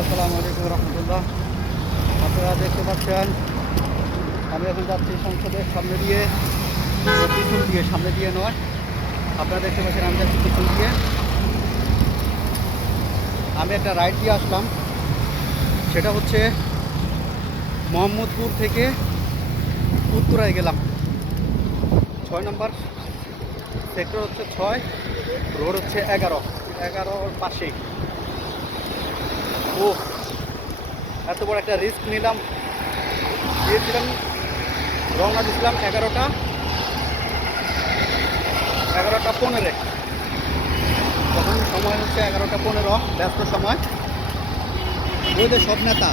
আসসালামু আলাইকুম রহমতুল্লাহ। আপনারা দেখতে পাচ্ছেন আমি এখন যাচ্ছি সংসদের সামনে দিয়ে, পিছন দিয়ে, সামনে দিয়ে নয়। আপনারা দেখতে পাচ্ছেন আমি যাচ্ছি পিছন দিয়ে। আমি একটা রাইড দিয়ে আসলাম, সেটা হচ্ছে মোহাম্মদপুর থেকে উত্তরায় গেলাম। 6 নম্বর সেক্টর হচ্ছে 6, রোড হচ্ছে 11-11 পাশেই। ও এত বড় একটা রিস্ক নিলাম, দিয়েছিলাম, রওনা দিয়েছিলাম 11টা 15। তখন সময় হচ্ছে 11টা 15, ব্যস্ত সময়। ওই যে সব নেতা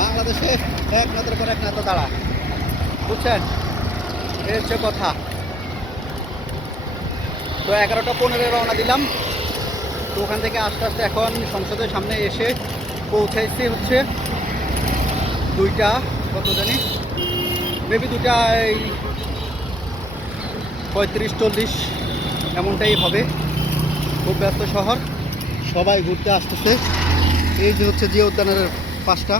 বাংলাদেশে এক নেতার পর এক নেতা দাঁড়ায়, বুঝছেন? এই হচ্ছে কথা। তো 11টা 15 রওনা দিলাম। তো ওখান থেকে আস্তে আস্তে এখন সংসদের সামনে এসে পৌঁছাইছি হচ্ছে 2টা, কত জানি, মেবি 2:35-40 এমনটাই হবে। খুব ব্যস্ত শহর, সবাই ঘুরতে আসতেছে। এই যে হচ্ছে জিয়া উদ্যানের পাশটা,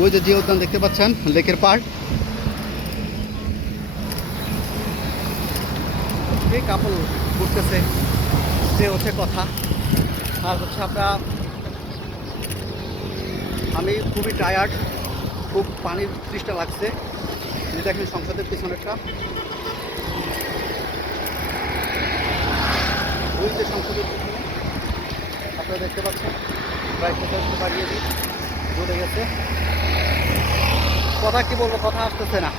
ওই যে জিয়া উদ্যান দেখতে পাচ্ছেন, লেকের পাড়। এই কাপড় ঘুরতেছে, যে হচ্ছে কথা। আর হচ্ছে আমি খুবই টায়ার্ড, খুব পানির তৃষ্ণা লাগছে। যে দেখেন সংসদের পিছনেরটা, ওই যে সংসদের পিছনে আপনারা দেখতে পাচ্ছেন। বাইকটা বাড়িয়ে দিই, জ্বলে গেছে। কথা কি বলবো, কথা আসতেছে না,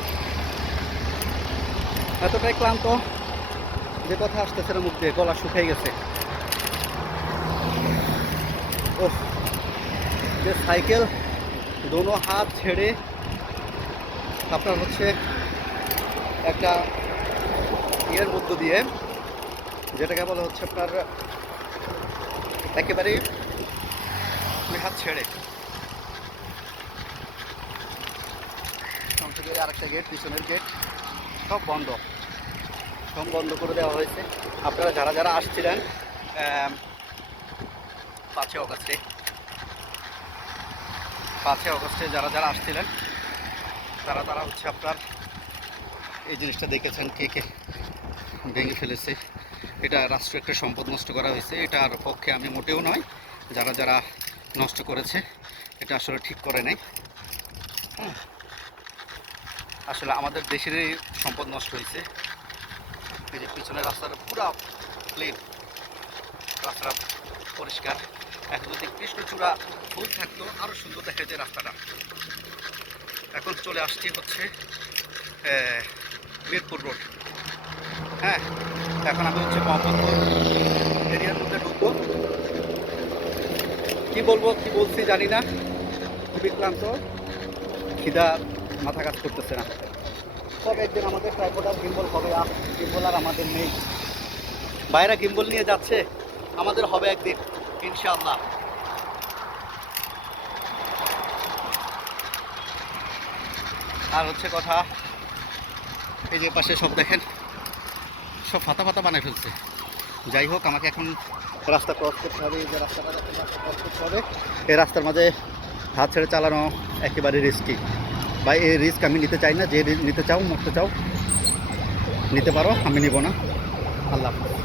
এতটাই ক্লান্ত যে কথা আসতেছে না মুখ দিয়ে, গলা শুকিয়ে গেছে। ও যে সাইকেল দোনো হাত ছেড়ে আপনার হচ্ছে একটা ইয়ের মধ্য দিয়ে, যেটাকে বলা হচ্ছে আপনার একেবারেই হাত ছেড়ে। সংসদের আরেকটা গেট, পিছনের গেট সব বন্ধ করে দেওয়া হয়েছে। আপনারা যারা যারা আসছিলেন 5 আগস্টে যারা যারা আসছিলেন, তারা হচ্ছে আপনার এই জিনিসটা দেখেছেন, কে কে ভেঙে ফেলেছে। এটা রাষ্ট্র একটা সম্পদ নষ্ট করা হয়েছে, এটার পক্ষে আমি মোটেও নয়। যারা যারা নষ্ট করেছে এটা আসলে ঠিক করে নাই। আসলে আমাদের দেশেরই সম্পদ নষ্ট হয়েছে। এই যে পিছনের রাস্তাটা পুরো ক্লিন, রাস্তাটা পরিষ্কার। এখন যদি কৃষ্ণচূড়া ফুল থাকতো আরও সুন্দর দেখা যায় রাস্তাটা। এখন চলে আসছি হচ্ছে মিরপুর রোড। হ্যাঁ, এখন আমি হচ্ছে মোহাম্মদপুর এরিয়ার মধ্যে ঢুকবো। কি বলছি জানি না, খুবই ক্লান্ত, খিদা, মাথা কাজ করতেছে না। তবে একদিন আমাদের ট্রাইপড আর গিম্বল হবে, গিম্বল আর আমাদের নেই। বাইরে গিম্বল নিয়ে যাচ্ছে, আমাদের হবে একদিন ইনশাআল্লাহ। আর হচ্ছে কথা, এই যে পাশে সব দেখেন, সব ফাতা বানায় ফেলছে। যাই হোক, আমাকে এখন রাস্তা ক্রস করতে হবে। এই যে রাস্তাটা ক্রস করতে হবে, এই রাস্তার মাঝে হাত ছেড়ে চালানো একেবারে রিস্কি। বা এই রিস্ক আমি নিতে চাই না। যে নিতে চাও, মরতে চাও, নিতে পারো, আমি নিব না। আল্লাহ হাফেজ।